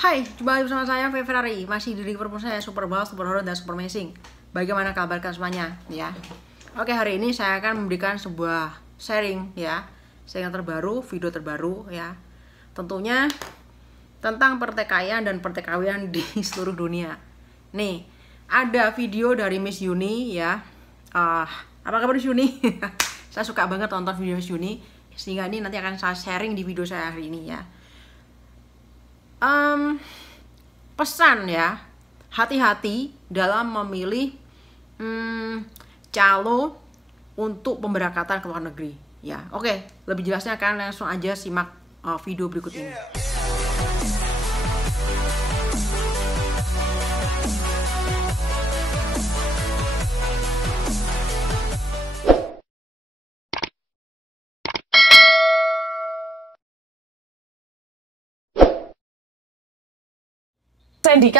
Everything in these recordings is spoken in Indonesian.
Hai, jumpa lagi bersama saya Ferrari. Masih di review saya Super Bowl, Super Hero, dan Super Amazing. Bagaimana kabar kalian semuanya? Ya. Oke, hari ini saya akan memberikan sebuah sharing ya, sharing terbaru, video terbaru ya. Tentunya tentang pertikaian dan pertikaian di seluruh dunia. Nih, ada video dari Miss Yuni ya. Apa kabar Miss Yuni? Saya suka banget tonton video Miss Yuni, sehingga ini nanti akan saya sharing di video saya hari ini ya. Pesan ya, hati-hati dalam memilih calo untuk pemberangkatan ke luar negeri ya. Oke, lebih jelasnya kan langsung aja simak video berikut ini.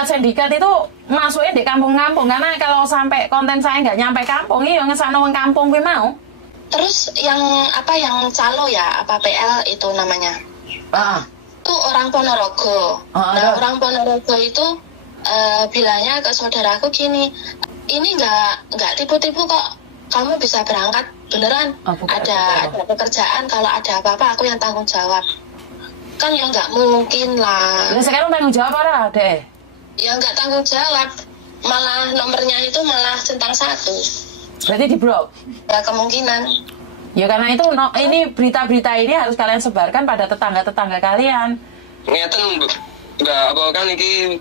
Sindikat itu masuknya di kampung-kampung, karena kalau sampai konten saya nggak nyampe kampung, iya ngesana wong kampung gue mau. Terus yang calo ya, apa PL itu namanya? Itu orang Ponorogo. Nah, orang Ponorogo itu bilangnya ke saudaraku gini, ini nggak tipu-tipu kok, kamu bisa berangkat beneran. Ada pekerjaan, kalau ada apa-apa aku yang tanggung jawab. Kan ya nggak mungkin lah. Ya sekarang tanggung jawab apa deh? Ya nggak tanggung jawab, malah nomornya itu malah centang 1. Berarti di-blok? Ya kemungkinan. Ya karena itu ini berita-berita ini harus kalian sebarkan pada tetangga-tetangga kalian. Ngeten nggak apa kan ini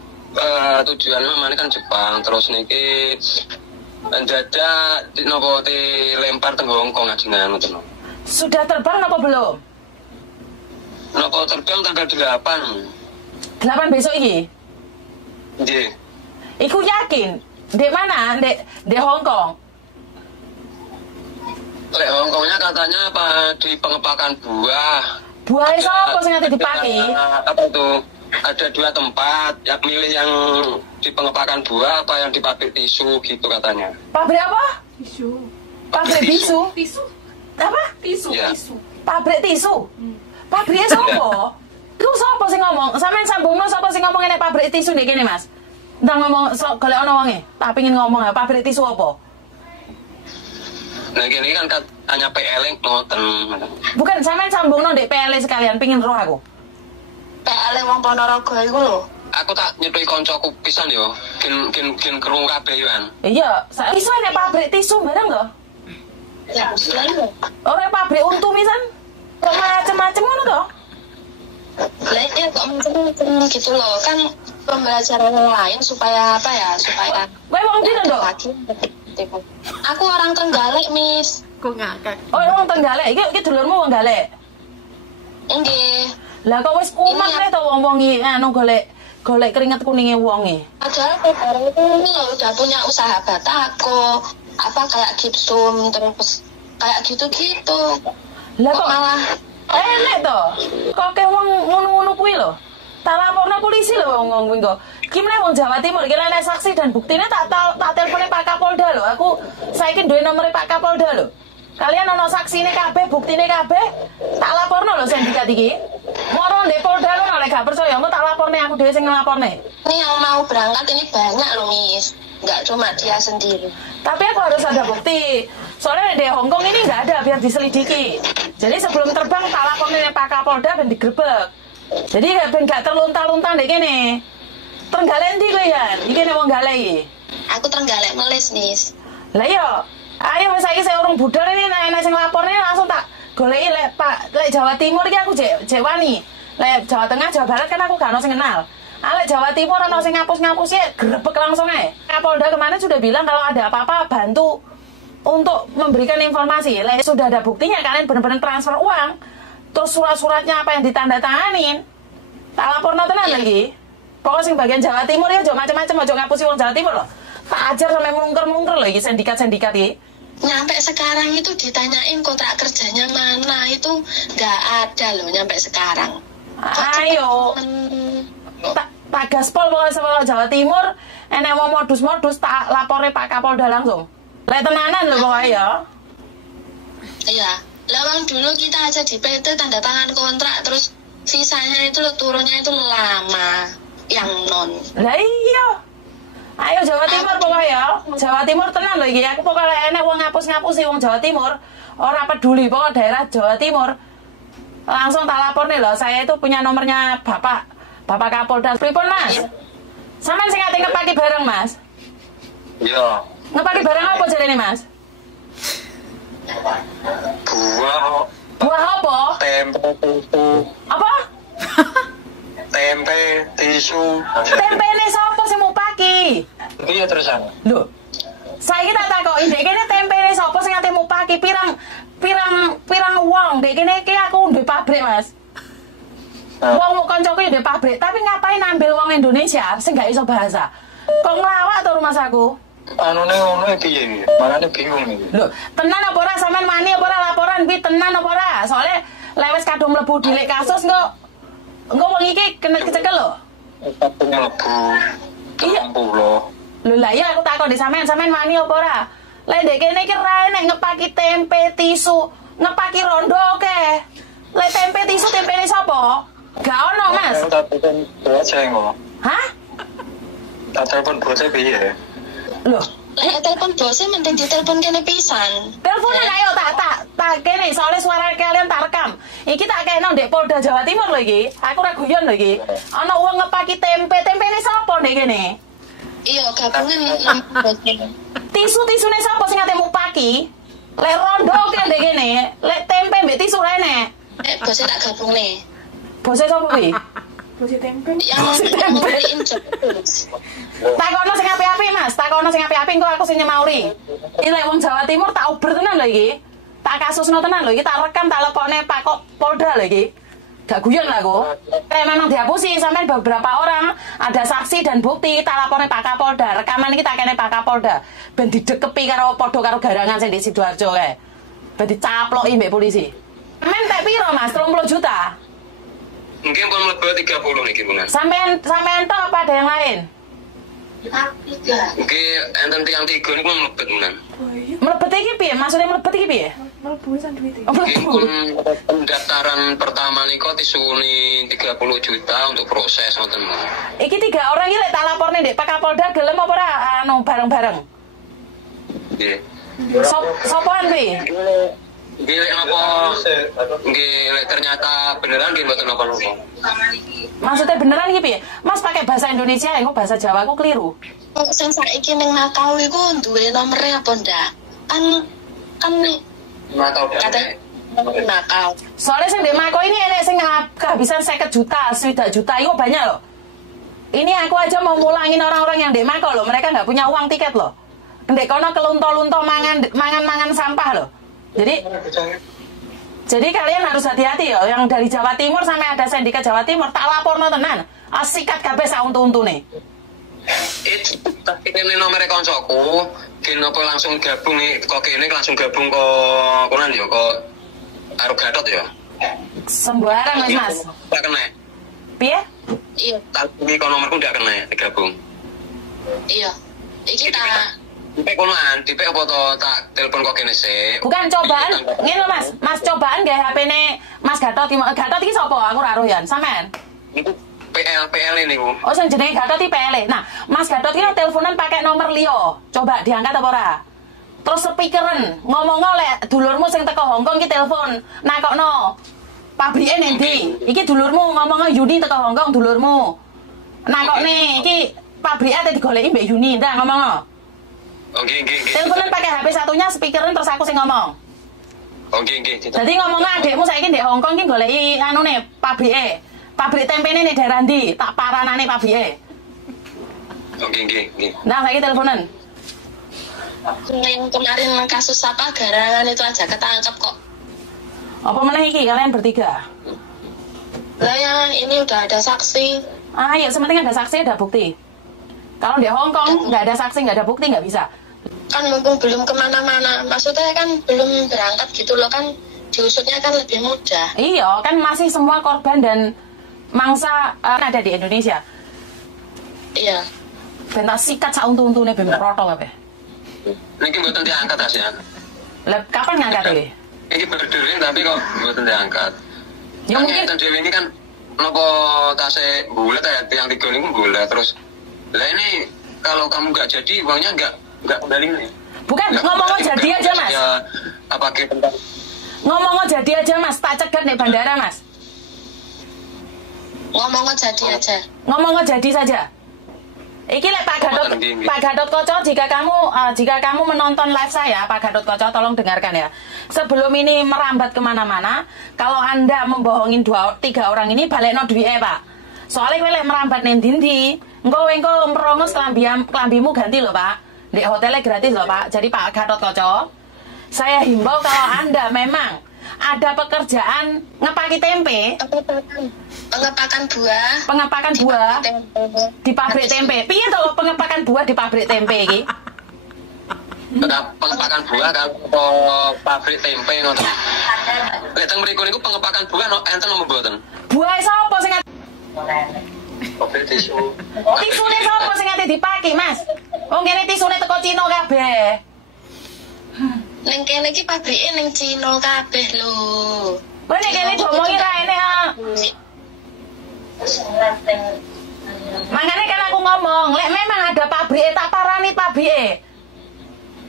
tujuannya mana kan Jepang, terus niki menjajah nopo dilempar ke Hongkong ajengan ngoten. Sudah terbang apa belum? Nopo terbang tanggal 8. 8 besok ini? Nggih. Iku yakin? Di mana? Di Hongkong? Lek Hongkongnya katanya apa di pengepakan buah. Buah itu apa sih nanti dipaki? Apa itu? Ada 2 tempat, yang milih yang di pengepakan buah apa yang di pabrik tisu gitu katanya. Pabrik apa? Tisu. Pabrik tisu? Tisu. Apa? Tisu. Ya. Tisu. Pabrik tisu? Pabriknya siapa? Itu siapa sih ngomong? Sampeyan sambungno siapa sih ngomong ini pabrik tisu nih gini mas? Ntar ngomong golek ono wonge, tak pengin ngomong ya pabrik tisu apa? Nah gini kan hanya PL ngoten. Bukan, sampeyan sambungno ndek PL sekalian, pengin roh aku. PL wong Ponorogo iku lho. Aku tak nyetui koncoku pisan yo, gen krungu kabeh yo kan. Iya, iso nek pabrik tisu bareng lho. Ya, selalu. Ora pabrik untu misan. Kok macem-macem ngono to? Lah ya kok macam-macam gitu loh. Kan pembelajaran yang lain supaya apa ya? Supaya Kowe wong ndi to, Nduk? Aku orang Trenggalek, Miss. Kok ngakak? Oh, wong Trenggalek. Iki dulurmu wong Galek. Nggih. Lah kok wis kumat Ini to wong anu golek keringet kuninge wonge. Padahal saudara itu ini loh udah punya usaha batako, apa kayak gipsum terus kayak gitu-gitu. Lah Kok kok malah enek to. Kok ke wong ngono-ngono kuwi lho. Tak laporno polisi lho wong kuwi kok. Ki meneh wong Jawa Timur iki lene saksi dan buktine tak telepone Pak Kapolda lho. Aku saiki duwe nomere Pak Kapolda lho. Kalian ono saksine kabeh, buktine kabeh, tak laporno lho sindikat iki. Moro ndek Polda lho nek gak percaya engko tak laporne aku dhewe sing ngelaporne. ini yang mau berangkat ini banyak loh, Miss. Nggak cuma dia sendiri. Tapi aku harus ada bukti. Soalnya di Hongkong ini nggak ada, biar diselidiki. Jadi sebelum terbang tak lapornya Pak Kapolda dan digerebek. Jadi nggak terlunta-lunta deh gini. Trenggalek ndi kowe ya? Iki nek wong Galek iki. Aku Trenggalek meles, Miss. Lah iya, ayo wis saiki saya urung budal ini nek sing laporne langsung tak goleki lek Jawa Timur iki aku jek wani. Lek Jawa Tengah, Jawa Barat kan aku gak ono sing kenal. Alek Jawa Timur ono sing ngapus-ngapus ya grebek langsung ae. Kapolda kemarin sudah bilang kalau ada apa-apa bantu untuk memberikan informasi. Lek sudah ada buktinya kalian benar-benar transfer uang. Terus surat-suratnya apa yang ditandatanganin. Tak laporno tenan lagi. Pokoknya sing bagian Jawa Timur ya aja macam-macam aja ngapusi wong Jawa Timur loh. Tak ajar sampai melungker-melungker loh iki sindikat-sindikat iki. Nyampe sekarang itu ditanyain kontrak kerjanya mana, itu nggak ada loh nyampe sekarang. Ayo. Tak gaspol pokoknya sama Jawa Timur. Enek mau modus-modus tak lapore Pak Kapolda langsung. Lek tenanan lho pokoknya ya. Iya. Lawang dulu kita aja di PT tanda tangan kontrak, terus sisanya itu turunnya itu lama. yang non. Lah iya. Ayo Jawa Timur pokoknya. Jawa Timur tenan lho iki. Aku pokoknya enek wong ngapus-ngapusi wong Jawa Timur. Ora peduli pokok daerah Jawa Timur. Langsung tak lapor nih loh. Saya itu punya nomornya Bapak Kapolda. Pripun Mas? Sampeyan sing ate ngepaki bareng Mas? Iya. Ngepaki barang apa jarene Mas? Buah apa? Tempe tisu. Apa? Tempe tisu. Tempene sapa sing mau paki? Iya terusan. Lho. Saiki tak takoki, dek kene tempene sapa sing ate mau paki? Pirang wong dek kene iki aku duwe pabrik Mas. Wong kancaku duwe pabrik, tapi ngapain ambil wong Indonesia sing gak iso bahasa? Kok ngelawak to rumah saku? Anune ngono piye? Makane bingung iki. Lho, tenan apa ora sampean wani apa ora laporan kuwi tenan apa ora? Soale lewes kadung mlebu dilik kasus engko wong iki kena kecekel lho. Aku mlebu. Iya. Lho lah iya aku takon di sampean wani apa ora? Lah ndek kene iki ra enek ngepaki tempe tisu, ngepaki rondo ke. Lah tempe tisu tempene sapa? Gak ono, Mas. Tak telepon bocah kok. Hah? Tak telepon bocah piye? Loh, Lek telepon bosnya mending ditelepon kene pisan. teleponan ayo tak kene soalnya suara kalian tak rekam. Iki tak kene ndek Polda Jawa Timur lho iki. Aku ora guyon lho iki. Ana wong ngepaki tempene sapa ndek kene? Iya, gabungan nomor bosnya. Tisu-tisune sapa sing ate mupaki? Lek rondo ke ndek kene, lek tempe mbek tisu rene. Bosnya tak gabung nih. Bose sapa kuwi? Yang beliin job terus. Takono sing apik-apik Mas, takono sing apik-apik engko aku sing nyemauri. Iki lek wong Jawa Timur tak uber tenan lho iki. Tak kasusno tenan lho iki, tak rekam tak lepokne Pak Polda lho iki. Gak guyon lah aku. Memang dihapusi sampean beberapa orang ada saksi dan bukti tak laporne Pak Kapolda. Rekaman iki tak kene Pak Kapolda ben didekepi karo padha karo garangan sing di Sidoarjo kae. Ben dicaploki mbek polisi. Men tak piro Mas? 30 juta. Mungkin pun mlebu 30 niki Bunan. Sampean tok apa ada yang lain? Mungkin enten tiang 3 niku mlebet Bunan. Mlebet iki piye? Maksudnya mlebet iki piye? Mlebu sak duwite. Oh, Mungkin mlebu. pendaftaran pertama niku disuni 30 juta untuk proses ngoten. Iki 3 orang iki lek tak laporne Ndek Pak Kapolda gelem apa ora anu bareng-bareng? Nggih. Sopoan kuwi? Nggih lek napa nggih lek ternyata beneran nggih mboten napa-napa. Maksudnya beneran iki piye? Mas pakai bahasa Indonesia, engko bahasa Jawa aku keliru. Sing saiki ning nakal iku duwe nomere apa ndak? Kan Nakal kata nakal. Soalnya sing Ndek Mako ini enek sing kehabisan 50 juta, 7 juta itu banyak loh. Ini aku aja mau mulangin orang-orang yang Ndek Mako loh, mereka nggak punya uang tiket loh. Ndek kono kelunto-lunto mangan sampah loh. Jadi kalian harus hati-hati ya, yang dari Jawa Timur sampai ada sindikat Jawa Timur tak laporno tenan. Sikat kabeh sak untu-untune. Tapi ini nomor koncoku, kene apa langsung gabung nih, kok kene langsung gabung kok konan ya kok karo Gatot ya. Sembarang Mas. Tak kena. Piye? Iya, Tapi kok nomorku ndak kena digabung. iya. Iki tak Tipe konan, tipe apa to tak telepon kok kene sik. Bukan cobaan. Ngene lho Mas, Mas cobaan gawe HP-ne Mas Gatot. Gatot iki sapa? Aku ora roh yan. Sampean? Niku PL niku. Oh, sing jenenge Gatot iki PL. Nah, Mas Gatot iki teleponan pakai nomor liya. Coba diangkat apa ora? Terus speakeren, ngomongno lek dulurmu sing teko Hongkong iki telepon, nakokno. Pabrike ning ndi? Iki dulurmu ngomongno Yuni teko Hongkong dulurmu. Nakokne iki pabrike ate digoleki mbek Yuni, ndak ngomongno. Oh nggih. Teleponan pakai HP satunya speakeren terus aku sing ngomong. Oh nggih. Jadi ngomongnya adikmu saiki ndek Hongkong ki goleki anune pabrike. Pabrik tempene ning daerah ndi? Tak paranane pabrike. Oh nggih. Nah, saiki teleponan. yang kemarin kasus apa garangan itu aja ketangkep kok. Apa meneh iki kalian bertiga? Lah yang ini udah ada saksi. Ah, ya sementing ada saksi, ada bukti. Kalau di Hongkong nggak ada saksi, nggak ada bukti, nggak bisa. Kan mumpung belum kemana-mana, maksudnya kan belum berangkat gitu loh, kan diusutnya kan lebih mudah. Iya, kan masih semua korban dan mangsa ada di Indonesia. Iya. Ben tak sikat sak untu-untune ben roto kabeh. Niki mboten diangkat asya. Lah kapan ngangkat iki? Iki berdiri tapi kok mboten diangkat. Ya mungkin Dewi ini kan nopo tasnya bulat ya, yang 3 ini bulat terus. Lah ini kalau kamu nggak jadi uangnya nggak kembali nih. Bukan, ngomong jadi aja mas. Ya, apa kita? Ngomong jadi aja mas, tak cegat nih bandara mas. Ngomong jadi aja. Ngomong jadi saja. Iki lek Pak Gatot Koco, jika kamu menonton live saya, Pak Gatot Koco, tolong dengarkan ya. Sebelum ini merambat kemana-mana, kalau Anda membohongin 2-3 orang ini, balekno duwike Pak. Soalnya kowe lek merambat ning ndi, engko merongos klambimu ganti loh Pak. Di hotelnya gratis loh Pak. Jadi Pak Gatot Koco, saya himbau kalau Anda memang ada pekerjaan ngepaki tempe, pengepakan buah di pabrik tempe. Piye to pengepakan buah di pabrik tempe iki? Pengepakan buah kalau pabrik tempe ngoten. Lek teng mriku niku pengepakan buah enten nomor mboten. Buah sapa sing Tisu. tisune sapa sing ate dipaki, Mas? Wong kene tisune teko Cina kabeh. Ning kene iki pabrike ning Cina kabeh lho. Kowe nek kene diomongi ra enek ha. Makanya kan aku ngomong, lek memang ada pabrike tak parani pabrike.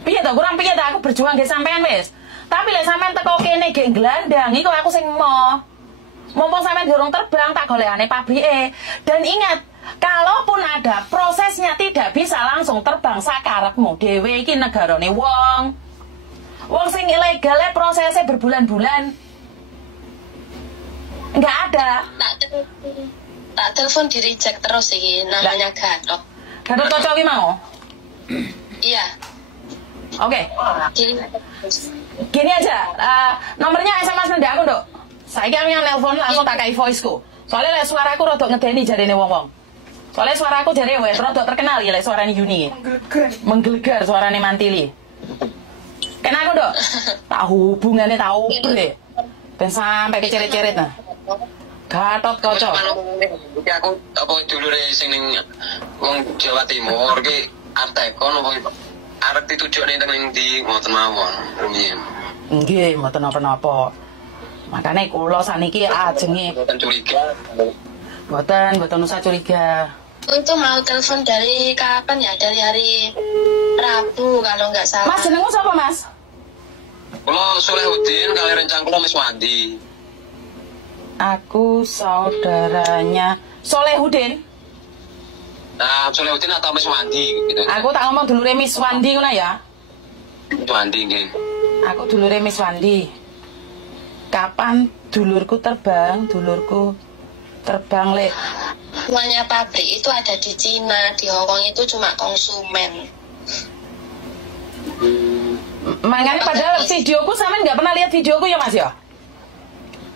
Piye to kurang piye to aku berjuang ge sampean wis. Tapi lek sampean teko kene ge glandang iku aku sing emoh. Mumpung sampean durung terbang tak golekane pabrike. Dan ingat, kalaupun ada prosesnya tidak bisa langsung terbang sakarepmu dhewe iki negarane wong. Wong sing ilegalnya prosesnya berbulan-bulan. Enggak ada. Tak telepon di reject terus iki namanya Gatot. Gatot Koco ki mau? Iya. Oke. Gini aja, nomornya SMS nanti aku, Dok. Saiki aku yang nelpon langsung tak kai voice ku. Soalnya lek suaraku rada ngedeni jarene wong-wong. Soalnya suaraku jare wis rada terkenal ya lek suarane Yuni. Menggelegar suarane Mantili. Kena aku, Dok. Tak hubungannya tahu bre. Ben sampai keceret-ceret nah. Gatot Koco. Iki aku apa dulure sing ning wong Jawa Timur ki artekon apa arep ditujokne teng ndi ngoten mawon. Rumiyin. Nggih, mboten napa-napa. Makane kula saniki ajenge Mboten curiga. mboten usah curiga. Itu mau telepon dari kapan ya? Dari hari Rabu kalau nggak salah. Mas jenengmu sapa, Mas? Kula Solehudin kali rencang kula Miswandi. Aku saudaranya Solehudin. Nah, Solehudin atau Miswandi gitu. Aku tak ngomong dulure Miss Wandi ngono ya. Miswandi nggih. Aku dulure Miss Wandi. Kapan dulurku terbang lek. Semuanya pabrik itu ada di Cina, di Hongkong itu cuma konsumen. Makanya padahal videoku sampean nggak pernah lihat videoku ya Mas ya?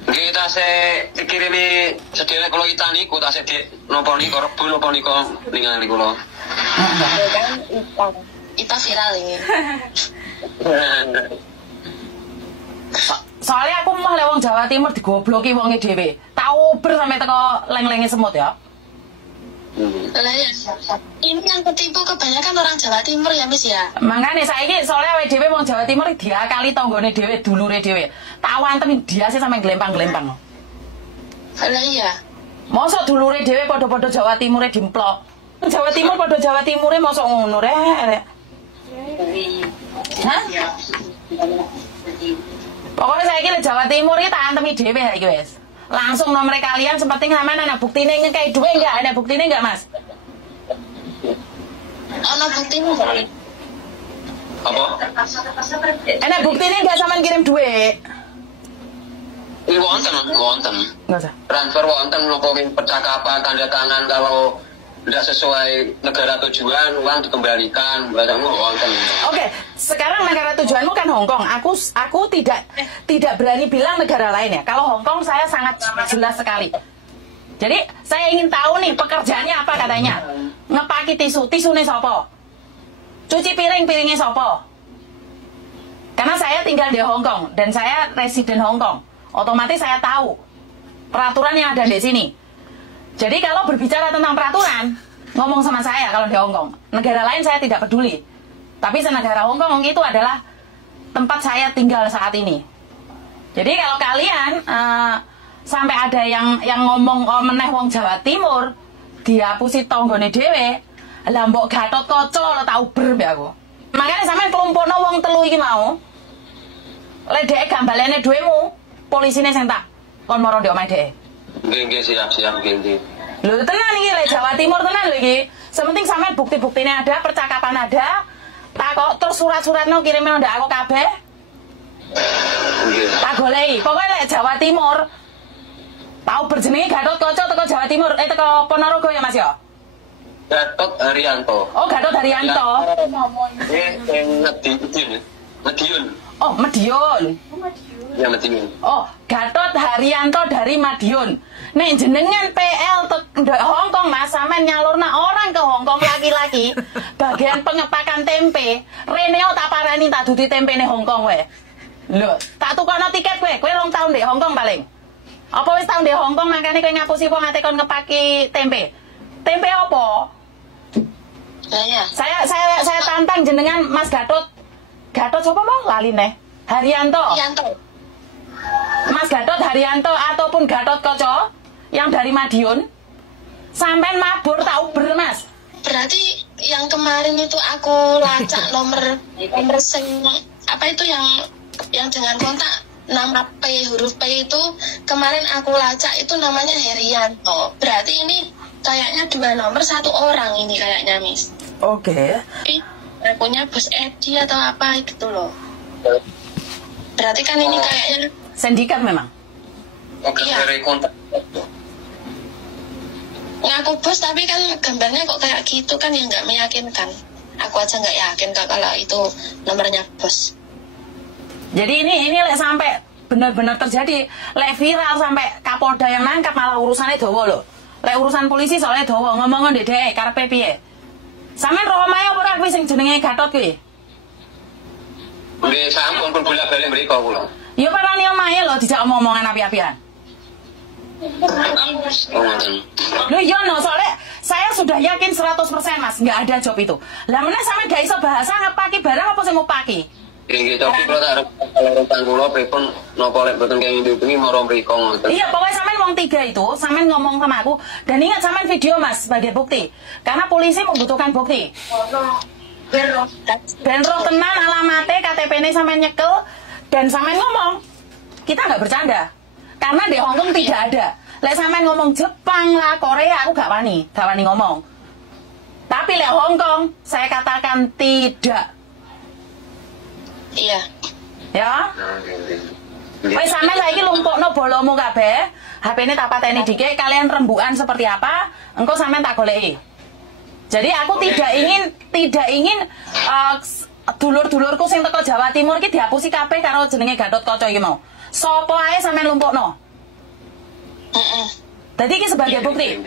Nggih tase dikirimi sedherek kula kita niku tase dik napa nika rebu napa nika ningali kula. Kita viral ini. Soalnya aku mah lek wong Jawa Timur digobloki wonge dhewe. Tak uber sampe teko leng-lenge semut ya. Lah ya. Ini yang ketipu kebanyakan orang Jawa Timur ya, Miss ya. Makane saiki soalnya awake dhewe wong Jawa Timur diakali tanggane dhewe, dulure dhewe. Tak wantem diase sampe glempang-glempang. Lah iya. Mosok dulure dhewe padha-padha Jawa Timure dimplok. Jawa Timur padha Jawa Timure mosok ngono rek. Hah? Pokoknya saya kira Jawa Timur ini tak antemi dhewe ya guys. Langsung nomor kalian seperti ngamen ana buktine ngekei duwe enggak? Ada buktine enggak, Mas? Ana buktine enggak? Apa? Ada buktine enggak sampean kirim duit? Wonten. Enggak usah. Transfer wonten napa percakapan tanda tangan kalau tidak sesuai negara tujuan uang dikembalikan barangmu wonten. Oke, sekarang negara tujuanmu kan Hong Kong. Aku tidak berani bilang negara lain ya. Kalau Hong Kong saya sangat jelas sekali. Jadi saya ingin tahu nih pekerjaannya apa katanya. Ngepaki tisune sapa? Cuci piringnya sapa? Karena saya tinggal di Hong Kong dan saya residen Hong Kong. Otomatis saya tahu peraturan yang ada di sini. Jadi kalau berbicara tentang peraturan, ngomong sama saya kalau di Hong Kong. Negara lain saya tidak peduli. Tapi senegara Hong Kong itu adalah tempat saya tinggal saat ini. Jadi kalau kalian sampai ada yang ngomong meneh wong Jawa Timur dihapusi tanggane dhewe. Lah mbok Gatot Kaca lho tak uber mbek aku. Makanya sampean kelompokno wong telu iki mau. Lek dhek gambalene duwemu, polisine sing tak kon moro ndek omahe dhek. Nggih, siap nggih. Lho tenan iki lek Jawa Timur tenan lho iki. Sementing sampean bukti-buktine ada, percakapan ada. Tak kok terus surat-suratno kirimno ndak aku kabeh. Nggih. Tak goleki. Pokoke lek Jawa Timur tau berjenenge Gatot Kaca teko Jawa Timur, teko Ponorogo ya Mas ya? Gatot Haryanto. Oh, Gatot Haryanto. Madiun. Oh, Madiun. Ya, Madiun. Oh, Gatot Haryanto dari Madiun. Nek jenengan PL Hongkong Mas, sampean nyalurna orang ke Hongkong laki-laki. Bagian pengepakan tempe, Reneo tak parani tak duti tempene Hongkong wae. Lho, tak tukono tiket kowe 2 tahun di Hongkong paling. Apa wis tahun di Hongkong makane kowe ngapusi wong ate kon ngepaki tempe. Tempe apa? Saya. Saya tantang jenengan Mas Gatot. Gatot sapa mau lali neh? Haryanto. Mas Gatot Haryanto ataupun Gatot Kaca yang dari Madiun. Sampean mabur tak uber Mas. Berarti yang kemarin itu aku lacak nomor sing apa itu yang dengan kontak nama P huruf P itu kemarin aku lacak itu namanya Herianto. Berarti ini kayaknya 2 nomor 1 orang ini kayaknya Miss. Oke. Tapi punya Bos Edi atau apa gitu loh. Berarti kan ini kayaknya sindikat memang. Oke, dari kontak. Ngaku bos tapi kan gambarnya kok kayak gitu kan yang nggak meyakinkan. Aku aja nggak yakin kalau itu nomornya bos. Jadi ini lek sampai benar-benar terjadi, lek viral sampai Kapolda yang nangkap malah urusannya dawa loh. Lek urusan polisi soalnya dawa ngomong ndek dhek karepe piye. Sampeyan roh omahe apa ora kuwi sing jenenge Gatot kuwi? Nggih, sampun pun bolak-balik mriko kula. Ya parani omahe lho dijak omong-omongan api-apian. Oh, ngoten. Loh iya no, soalnya saya sudah yakin 100% Mas, nggak ada job itu. Lah meneh sampe gak iso bahasa ngepaki barang apa sing ngepaki? Nggih, tapi kula tak arep larutan kula pripun napa lek boten kenging dihubungi maro mriko ngoten. Iya, pokoknya sampean wong 3 itu, sampean ngomong sama aku dan ingat sampean video Mas sebagai bukti. Karena polisi membutuhkan bukti. Ben roh tenan alamate KTP-ne sampean nyekel dan sampean ngomong. Kita nggak bercanda. Karena di Hongkong tidak ada. Lek sampean ngomong Jepang lah, Korea aku gak wani ngomong. Tapi lek Hongkong saya katakan tidak. Iya. Ya. Wes sampean saiki lumpukno bolomu kabeh. HP-ne tak pateni dikit, kalian rembukan seperti apa? Engko sampean tak goleki. Jadi aku tidak ingin dulur-dulurku sing teko Jawa Timur iki dihapusi kabeh karo jenenge Gatot Kaca iki mau. Sopo ae sampean lumpukno. Jadi iki sebagai bukti.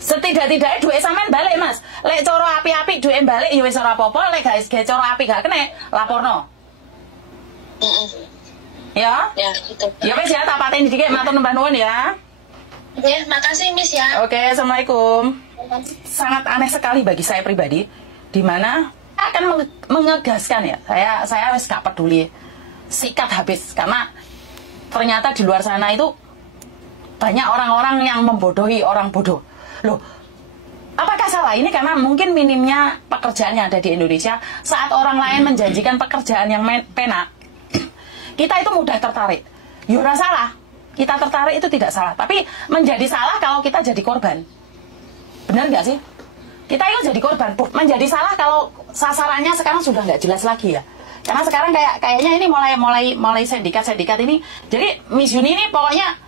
Setidak-tidaknya duit sampean balik Mas. Lek cara api-api duit balik ya wis ora apa-apa, lek guys ge cara api gak kena laporno. Ya? Ya, gitu. Ya wis ya tak pateni dikit matur nembah nuwun ya. Ya, makasih Miss ya. Oke, Assalamualaikum. Sangat aneh sekali bagi saya pribadi di mana akan mengegaskan ya. Saya wis gak peduli. Sikat habis karena ternyata di luar sana itu banyak orang-orang yang membodohi orang bodoh. Loh, apakah salah? Ini karena mungkin minimnya pekerjaan yang ada di Indonesia. Saat orang lain menjanjikan pekerjaan yang penak, kita itu mudah tertarik. Ya ora salah. Kita tertarik itu tidak salah. Tapi menjadi salah kalau kita jadi korban. Benar nggak sih? Kita itu jadi korban. Menjadi salah kalau sasarannya sekarang sudah nggak jelas lagi ya. Karena sekarang kayaknya ini mulai sindikat ini. Jadi Miss Yuni ini pokoknya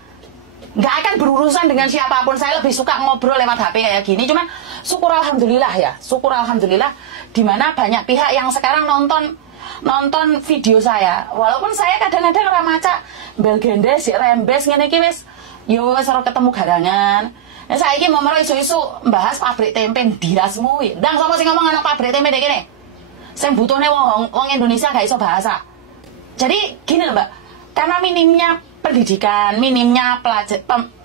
nggak akan berurusan dengan siapapun. Saya lebih suka ngobrol lewat HP kayak gini. Cuman syukur alhamdulillah ya. Syukur alhamdulillah dimana banyak pihak yang sekarang nonton video saya. Walaupun saya kadang-kadang ora maca bel gendes, rembes ngene iki wis yo wis ora ketemu garangan. Nah, saiki mau isu-isu bahas pabrik tempe dirasmu. Ndang sapa sing ngomong ana pabrik tempe dek kene? Sing butuhne wong Indonesia gak iso bahasa. Jadi gini loh Mbak, karena minimnya pendidikan, minimnya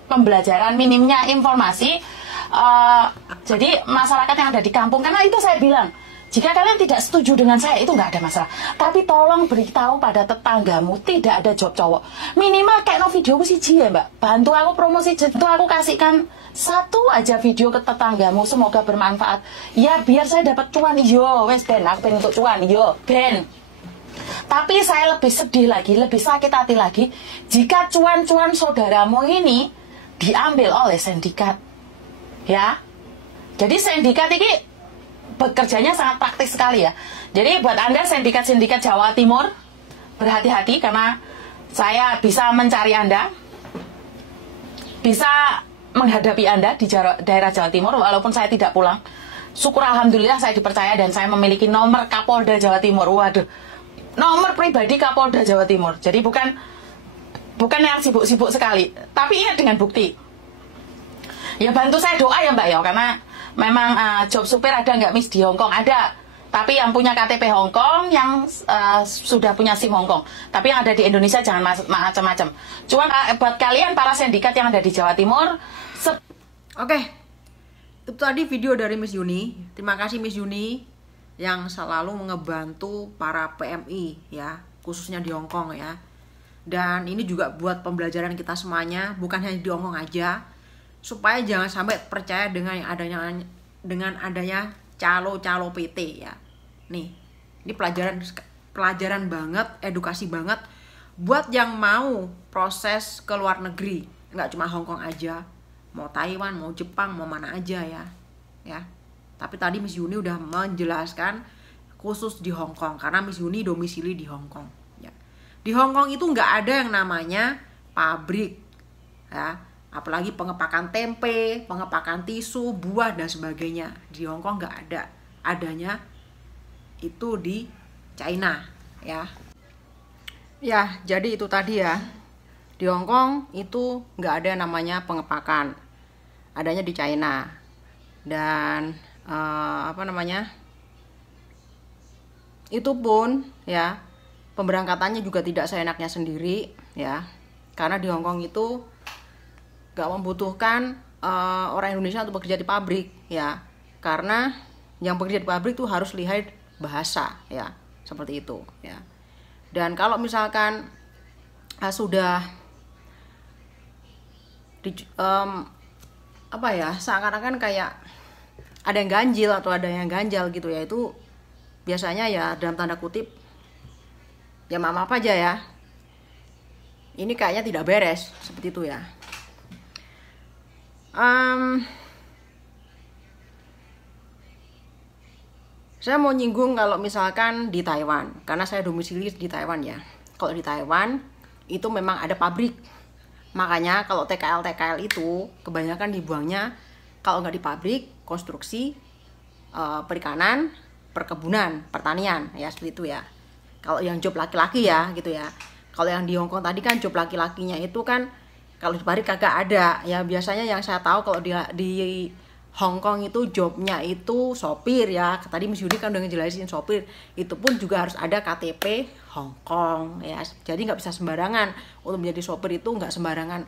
pembelajaran, minimnya informasi, jadi masyarakat yang ada di kampung, karena itu saya bilang, Jika kalian tidak setuju dengan saya, itu nggak ada masalah. Tapi tolong beritahu pada tetanggamu tidak ada job cowok. Minimal kayak no video siji ya mbak. Bantu aku promosi, bantu aku kasihkan satu aja video ke tetanggamu. Semoga bermanfaat. Ya biar saya dapat cuan. Yo, wes Ben, aku pengen untuk cuan. Yo, Ben. Tapi saya lebih sedih lagi, lebih sakit hati lagi jika cuan-cuan saudaramu ini diambil oleh sindikat. Ya. Jadi sindikat ini bekerjanya sangat praktis sekali ya. Jadi buat Anda sindikat-sindikat Jawa Timur, berhati-hati karena saya bisa mencari Anda, bisa menghadapi Anda di daerah Jawa Timur walaupun saya tidak pulang. Syukur alhamdulillah saya dipercaya dan saya memiliki nomor Kapolda Jawa Timur. Waduh, nomor pribadi Kapolda Jawa Timur. Jadi bukan yang sibuk-sibuk sekali, tapi ingat dengan bukti. Ya bantu saya doa ya mbak ya, karena memang job supir ada nggak Miss di Hongkong? Ada, tapi yang punya KTP Hongkong, yang sudah punya SIM Hongkong. Tapi yang ada di Indonesia jangan macam-macam. Cuma buat kalian para sindikat yang ada di Jawa Timur. Oke, itu tadi video dari Miss Yuni. Terima kasih Miss Yuni yang selalu ngebantu para PMI ya, khususnya di Hongkong ya. Dan ini juga buat pembelajaran kita semuanya, bukan hanya di Hongkong aja, supaya jangan sampai percaya dengan yang adanya calo-calo PT ya. Nih, ini pelajaran banget, edukasi banget buat yang mau proses ke luar negeri, nggak cuma Hongkong aja, mau Taiwan, mau Jepang, mau mana aja ya. Tapi tadi Miss Yuni udah menjelaskan khusus di Hongkong karena Miss Yuni domisili di Hongkong. Ya. Di Hongkong itu nggak ada yang namanya pabrik, ya. Apalagi pengepakan tempe, pengepakan tisu, buah dan sebagainya. Di Hongkong nggak ada. Adanya itu di China ya. Ya, jadi itu tadi ya. Di Hongkong itu nggak ada yang namanya pengepakan. Adanya di China. Dan itu pun ya, pemberangkatannya juga tidak seenaknya sendiri ya. Karena di Hongkong itu gak membutuhkan orang Indonesia untuk bekerja di pabrik ya, karena yang bekerja di pabrik tuh harus lihai bahasa ya, seperti itu ya. Dan kalau misalkan sudah seakan-akan kayak ada yang ganjil atau ada yang ganjal gitu ya, itu biasanya ya dalam tanda kutip ya maaf aja ya, ini kayaknya tidak beres seperti itu ya. Saya mau nyinggung kalau misalkan di Taiwan, karena saya domisili di Taiwan ya. Kalau di Taiwan itu memang ada pabrik, makanya kalau TKL itu kebanyakan dibuangnya kalau nggak di pabrik, konstruksi, perikanan, perkebunan, pertanian ya, seperti itu ya. Kalau yang job laki-laki ya gitu ya. Kalau yang di Hongkong tadi kan job laki-lakinya itu kan kalau di pabrik kagak ada ya. Biasanya yang saya tahu kalau di Hongkong itu jobnya itu sopir ya. Tadi Miss Yudi kan udah ngejelasin sopir. Itu pun juga harus ada KTP Hongkong ya. Jadi nggak bisa sembarangan untuk menjadi sopir, itu nggak sembarangan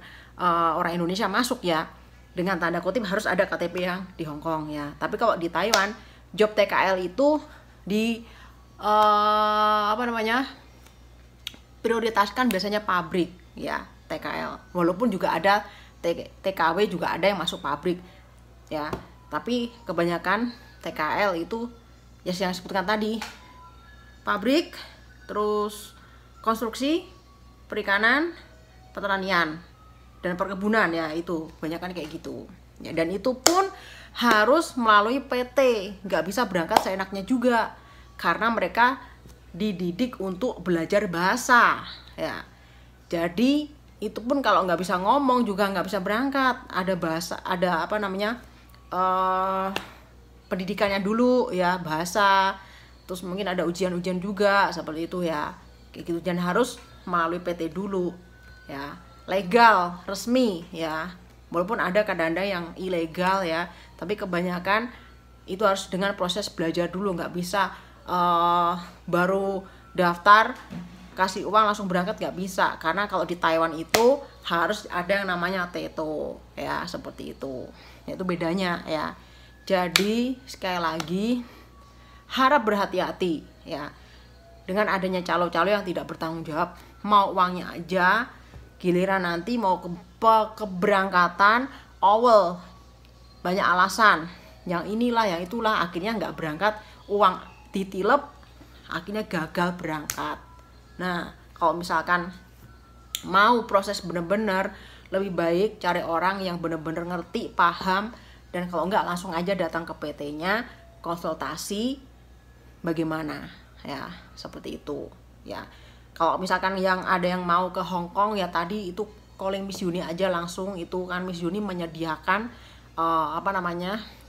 orang Indonesia masuk ya. Dengan tanda kutip harus ada KTP yang di Hongkong ya. Tapi kalau di Taiwan job TKL itu prioritaskan biasanya pabrik ya. TKL, walaupun juga ada TKW juga ada yang masuk pabrik ya, tapi kebanyakan TKL itu ya yang disebutkan tadi, pabrik, terus konstruksi, perikanan, pertanian dan perkebunan ya, itu kebanyakan kayak gitu ya. Dan itu pun harus melalui PT, nggak bisa berangkat seenaknya juga karena mereka dididik untuk belajar bahasa ya. Jadi itu pun kalau nggak bisa ngomong juga nggak bisa berangkat, ada bahasa, ada pendidikannya dulu ya, bahasa, terus mungkin ada ujian-ujian juga seperti itu ya, kayak gitu. Dan harus melalui PT dulu ya, legal, resmi ya, walaupun ada kadang-kadang yang ilegal ya, tapi kebanyakan itu harus dengan proses belajar dulu, nggak bisa baru daftar kasih uang langsung berangkat, nggak bisa. Karena kalau di Taiwan itu harus ada yang namanya TETO ya, seperti itu. Itu bedanya ya. Jadi sekali lagi harap berhati-hati ya dengan adanya calo-calo yang tidak bertanggung jawab, mau uangnya aja, giliran nanti mau keberangkatan awal banyak alasan, yang inilah yang itulah, akhirnya nggak berangkat, uang ditilep, akhirnya gagal berangkat. Nah kalau misalkan mau proses bener-bener, lebih baik cari orang yang bener-bener ngerti, paham, dan kalau nggak langsung aja datang ke PT-nya konsultasi bagaimana ya, seperti itu ya. Kalau misalkan yang ada yang mau ke Hong Kong ya tadi itu calling Miss Yuni aja langsung, itu kan Miss Yuni menyediakan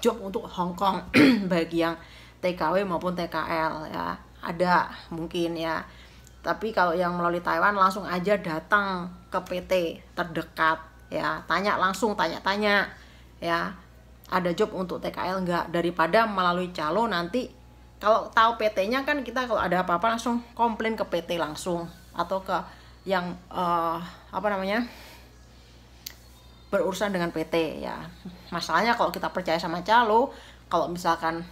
job untuk Hong Kong baik yang TKW maupun TKL ya, ada mungkin ya. Tapi kalau yang melalui Taiwan langsung aja datang ke PT terdekat ya, tanya langsung, tanya-tanya ya, ada job untuk TKL enggak, daripada melalui calo nanti kalau tahu PT-nya kan kita kalau ada apa-apa langsung komplain ke PT langsung, atau ke yang berurusan dengan PT ya. Masalahnya kalau kita percaya sama calo, kalau misalkan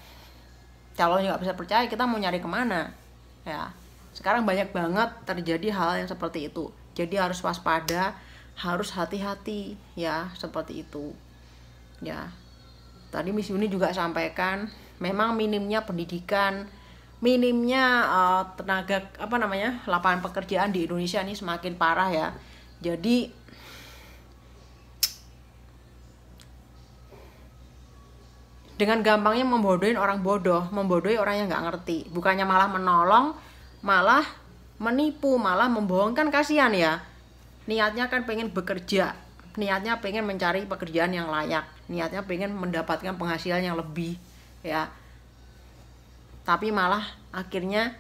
calonnya nggak bisa percaya, kita mau nyari kemana ya. Sekarang banyak banget terjadi hal yang seperti itu, jadi harus waspada, harus hati-hati ya, seperti itu ya. Tadi Miss Yuni juga sampaikan memang minimnya pendidikan, minimnya tenaga lapangan pekerjaan di Indonesia ini semakin parah ya. Jadi dengan gampangnya membodohin orang bodoh, membodohi orang yang nggak ngerti, bukannya malah menolong, malah menipu, malah membohongkan. Kasihan ya, niatnya kan pengen bekerja, niatnya pengen mencari pekerjaan yang layak, niatnya pengen mendapatkan penghasilan yang lebih ya, tapi malah akhirnya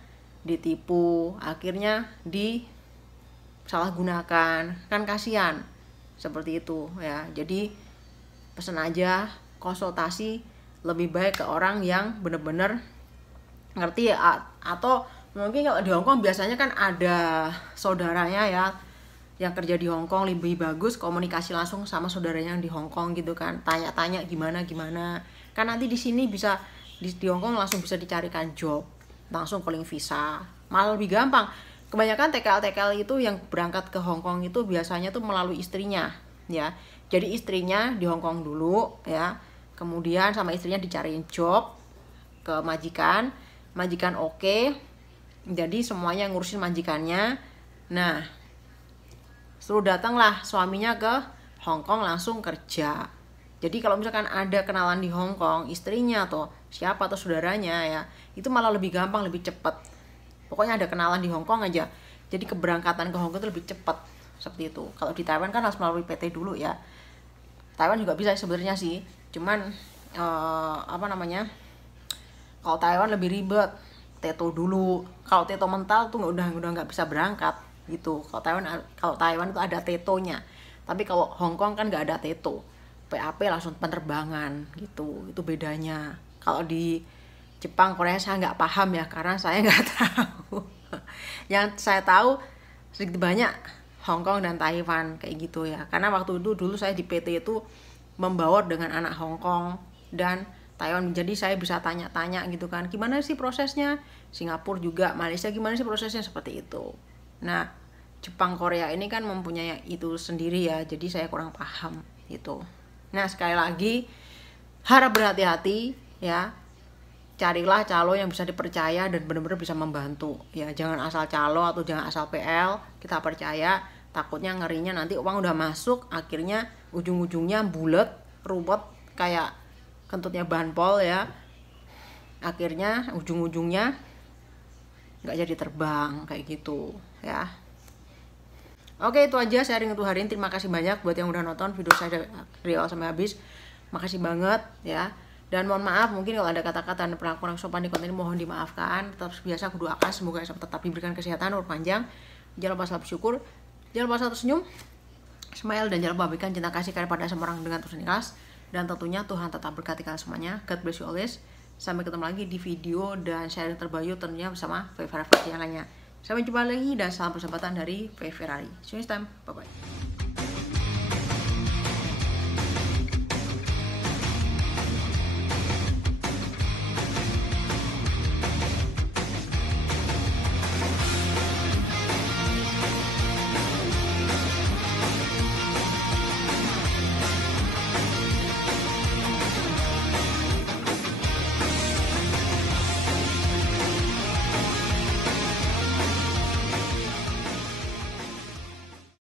ditipu, akhirnya disalahgunakan, kan kasihan seperti itu ya. Jadi pesan aja, konsultasi lebih baik ke orang yang bener-bener ngerti ya. Atau mungkin kalau di Hongkong biasanya kan ada saudaranya ya yang kerja di Hongkong, lebih bagus komunikasi langsung sama saudaranya yang di Hongkong gitu kan, tanya-tanya gimana kan, nanti di sini bisa di Hongkong langsung bisa dicarikan job, langsung calling visa, malah lebih gampang. Kebanyakan TKL itu yang berangkat ke Hongkong itu biasanya tuh melalui istrinya ya, jadi istrinya di Hongkong dulu ya, kemudian sama istrinya dicariin job ke majikan oke, jadi semuanya ngurusin majikannya. Nah suruh datanglah suaminya ke Hongkong langsung kerja. Jadi kalau misalkan ada kenalan di Hongkong, istrinya atau siapa atau saudaranya ya, itu malah lebih gampang, lebih cepat. Pokoknya ada kenalan di Hongkong aja, jadi keberangkatan ke Hongkong itu lebih cepat, seperti itu. Kalau di Taiwan kan harus melalui PT dulu ya. Taiwan juga bisa sebenarnya sih, cuman kalau Taiwan lebih ribet, teto dulu. Kalau teto mental tuh udah nggak bisa berangkat gitu. Kalau Taiwan itu ada tetonya, tapi kalau Hongkong kan nggak ada teto, PAP langsung penerbangan gitu. Itu bedanya. Kalau di Jepang, Korea saya nggak paham ya, karena saya nggak tahu. Yang saya tahu sedikit banyak Hongkong dan Taiwan kayak gitu ya. Karena waktu itu dulu saya di PT itu membaur dengan anak Hongkong dan Taiwan, jadi saya bisa tanya-tanya gitu kan, gimana sih prosesnya. Singapura juga, Malaysia gimana sih prosesnya, seperti itu. Nah Jepang, Korea ini kan mempunyai itu sendiri ya, jadi saya kurang paham gitu. Nah sekali lagi harap berhati-hati ya, carilah calo yang bisa dipercaya dan benar-benar bisa membantu ya. Jangan asal calo atau jangan asal PL kita percaya, takutnya ngerinya nanti uang udah masuk, akhirnya ujung-ujungnya bulet, ruwet kayak kentutnya banpol ya, akhirnya ujung-ujungnya nggak jadi terbang kayak gitu ya. Oke, itu aja sharing untuk hari ini. Terima kasih banyak buat yang udah nonton video saya dari awal sampai habis. Makasih banget ya. Dan mohon maaf mungkin kalau ada kata-kata dan perlakuan sopan di konten ini, mohon dimaafkan. Tetap biasa aku doakan semoga tetap diberikan kesehatan, umur panjang. Jangan lupa selalu bersyukur, jangan lupa selalu tersenyum, smile, dan jangan lupa berikan cinta kasih kepada semua orang dengan tulus dan ikhlas. Dan tentunya Tuhan tetap berkati kalian semuanya. God bless you always. Sampai ketemu lagi di video dan sharing terbaru tentunya bersama Ferrari yang lainnya. Sampai jumpa lagi dan salam persahabatan dari Ferrari. See you next time. Bye bye.